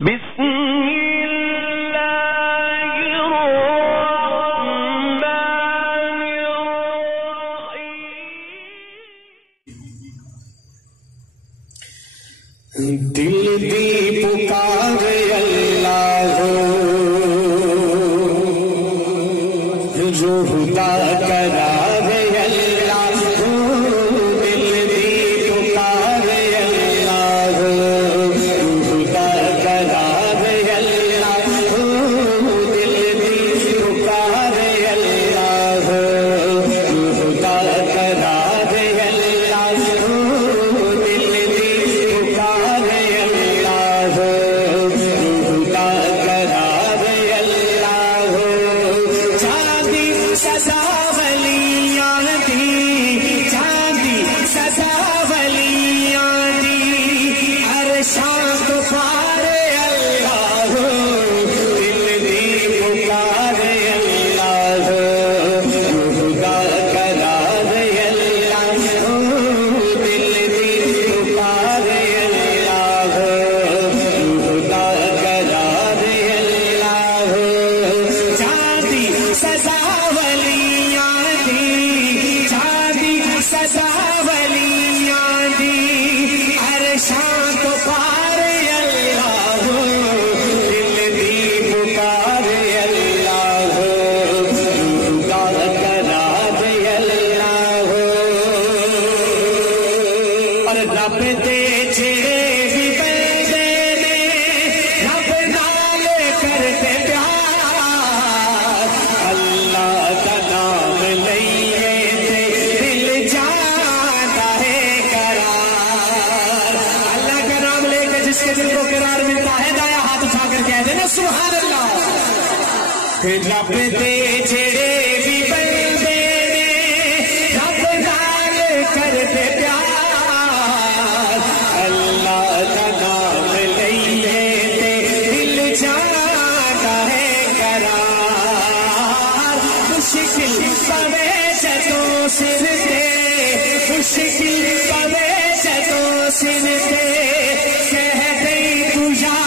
دل دی پکار اللہ روح دا قرار اللہ دل دی پکار اللہ روح دا قرار اللہ دل دی پکار اللہ روح دا قرار اللہ دل دی پکار رب دے جڑے بھی بندے نے رب نال کرتے پیار اللہ کا نام لئیے تے دل جاتا ہے قرار مشکل پوے جدوں سر تے مشکل پوے جدوں سر تے کہہ دئی تو یار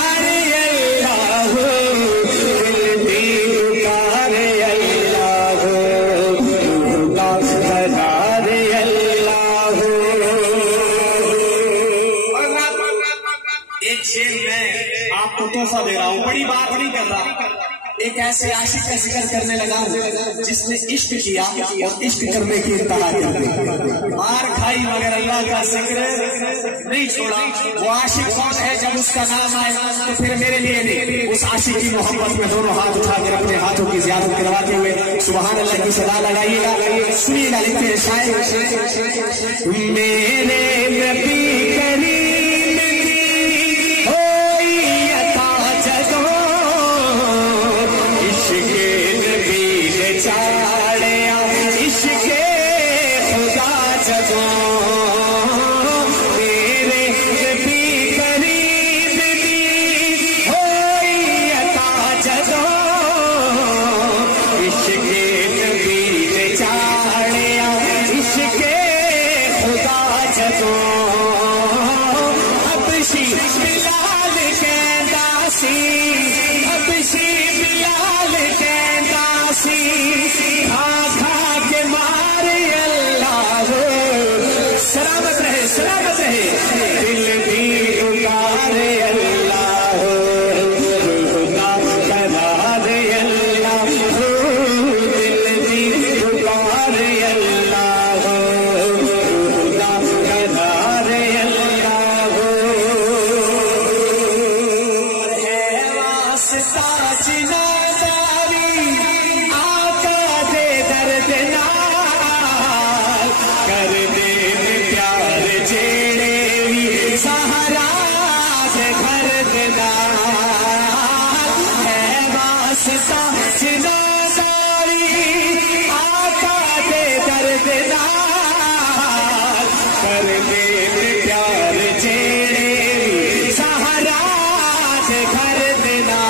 تحفہ دے رہا ہوں، بڑی بات نہیں کر رہا، ایک ایسے عاشق کا ذکر کرنے لگا جس نے عشق کیا اور عشق کرنے کی انتہا کر دی، مار کھائی مگر اللہ کا ذکر نہیں چھوڑا۔ وہ عاشق کون ہے؟ جب اس کا نام آئے تو پھر میرے لیے نہیں، اس عاشق کی محبت میں دونوں ہاتھ اٹھا کر اپنے ہاتھوں کی زیارت کرواتے ہوئے سبحان اللہ کی صدا لگائیے گا۔ سنیے گا، لکھتے ہیں شاعر میرے نبی کریم سہارا گھر دینا